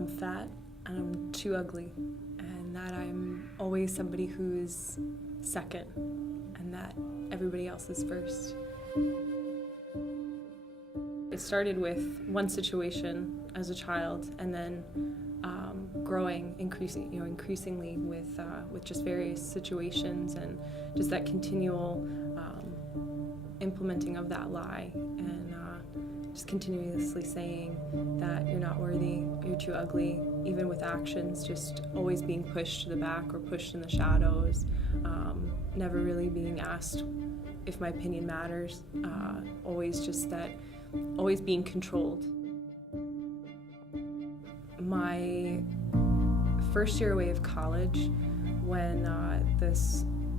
I'm fat and I'm too ugly, and that I'm always somebody who's second and that everybody else is first. It started with one situation as a child, and then growing, increasingly with just various situations, and just that continual implementing of that lie, and just continuously saying that you're not worthy, you're too ugly, even with actions, just always being pushed to the back or pushed in the shadows, never really being asked if my opinion matters, always being controlled. My first year away of college, when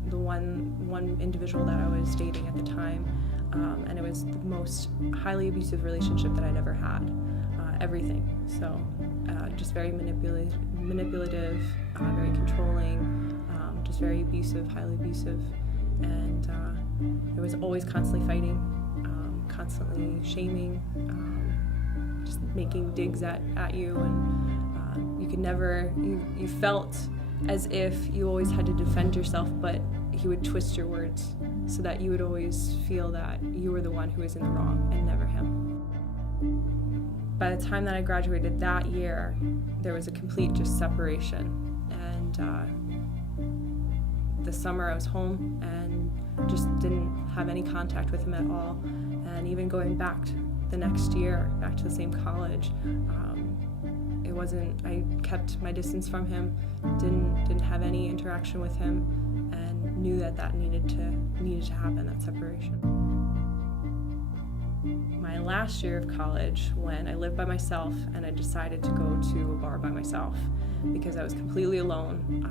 the one individual that I was dating at the time, and it was the most highly abusive relationship that I'd ever had. Everything. So just very manipulative, very controlling, just very abusive, highly abusive, and it was always constantly fighting, constantly shaming, just making digs at you, and you could never, you felt as if you always had to defend yourself, but he would twist your words so that you would always feel that you were the one who was in the wrong and never him. By the time that I graduated that year, there was a complete just separation, and the summer I was home and just didn't have any contact with him at all, and even going back the next year, back to the same college, I kept my distance from him, didn't have any interaction with him, and knew that needed to happen, that separation. My last year of college, when I lived by myself and I decided to go to a bar by myself because I was completely alone.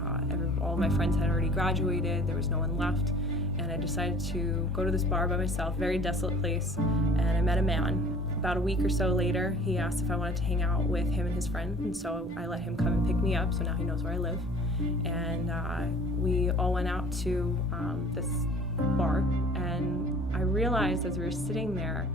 All my friends had already graduated, there was no one left, and I decided to go to this bar by myself, very desolate place, and I met a man. About a week or so later, he asked if I wanted to hang out with him and his friend, and so I let him come and pick me up, so now he knows where I live. And we all went out to this bar, and I realized as we were sitting there,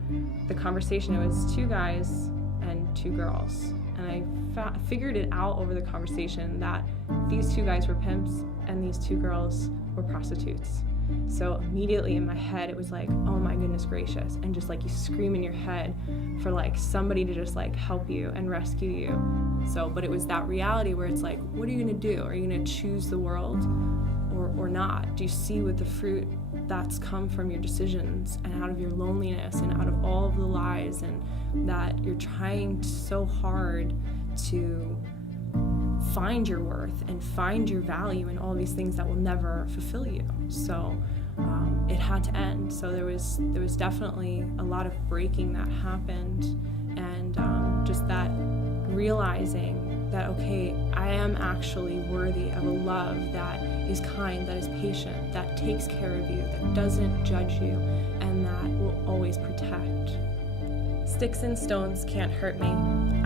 the conversation, it was two guys and two girls. And I figured it out over the conversation that these two guys were pimps and these two girls were prostitutes. So immediately in my head, it was like, oh my goodness gracious. And just like you scream in your head for like somebody to just like help you and rescue you. So, but it was that reality where it's like, what are you gonna do? Are you gonna choose the world or not? Do you see what the fruit that's come from your decisions and out of your loneliness and out of all of the lies, and that you're trying so hard to find your worth and find your value in all these things that will never fulfill you. So it had to end. So there was definitely a lot of breaking that happened, and just that realizing that, okay, I am actually worthy of a love that is kind, that is patient, that takes care of you, that doesn't judge you, and that will always protect. Sticks and stones can't hurt me.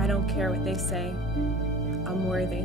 I don't care what they say. I'm worthy.